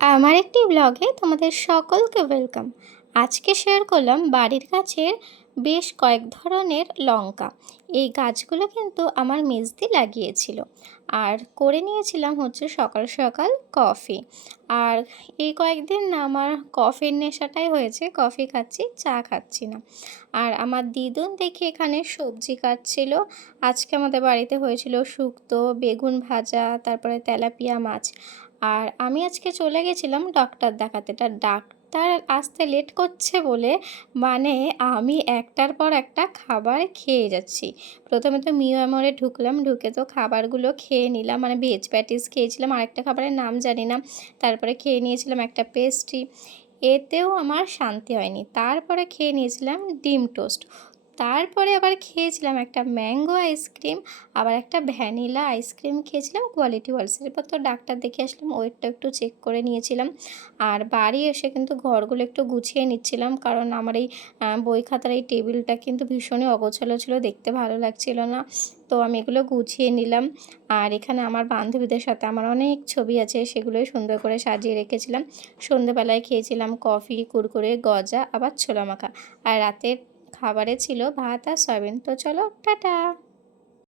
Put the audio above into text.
আমার একটি ব্লগে তোমাদের সকলকে ওয়েলকাম। আজকে শেয়ার করলাম বাড়ির গাছের বেশ কয়েক ধরনের লঙ্কা। এই গাছগুলো কিন্তু আমার মেজদি লাগিয়েছিল। আর করে নিয়েছিলাম হচ্ছে সকাল সকাল কফি। আর এই কয়েকদিন না আমার কফির নেশাটাই হয়েছে, কফি খাচ্ছি, চা খাচ্ছি না। আর আমার দিদুন দেখি এখানে সবজি কাটছিল। আজকে আমাদের বাড়িতে হয়েছিল শুক্তো, বেগুন ভাজা, তারপরে তেলাপিয়া মাছ। আর আমি আজকে চলে গেছিলাম ডাক্তার দেখাতে। ডাক্তার আসতে লেট করছে বলে মানে আমি একটার পর একটা খাবার খেয়ে যাচ্ছি। প্রথমে তো মিয়ামরে ঢুকলাম, ঢুকে তো খাবারগুলো খেয়ে নিলাম, মানে ভেজ প্যাটিস খেয়েছিলাম, আরেকটা খাবারের নাম জানি না। তারপরে খেয়ে নিয়েছিলাম একটা পেস্ট্রি, এতেও আমার শান্তি হয়নি। তারপরে খেয়ে নিয়েছিলাম ডিম টোস্ট। তারপরে আবার খেয়েছিলাম একটা ম্যাঙ্গো আইসক্রিম, আবার একটা ভ্যানিলা আইসক্রিম খেয়েছিলাম কোয়ালিটি ওয়ালসের। এরপর তো ডাক্তার দেখে আসলাম, ওয়েটটা একটু চেক করে নিয়েছিলাম। আর বাড়ি এসে কিন্তু ঘরগুলো একটু গুছিয়ে নিচ্ছিলাম, কারণ আমার এই বই খাতার এই টেবিলটা কিন্তু ভীষণই অগোছালো ছিল, দেখতে ভালো লাগছিল না। তো আমি এগুলো গুছিয়ে নিলাম। আর এখানে আমার বান্ধবীদের সাথে আমার অনেক ছবি আছে, সেগুলোই সুন্দর করে সাজিয়ে রেখেছিলাম। সন্ধেবেলায় খেয়েছিলাম কফি, কুরকুরে, গজা, আবার ছোলা মাখা। আর রাতের খাবারে ছিল ভাত আর সয়াবিন। তো চলো টাটা।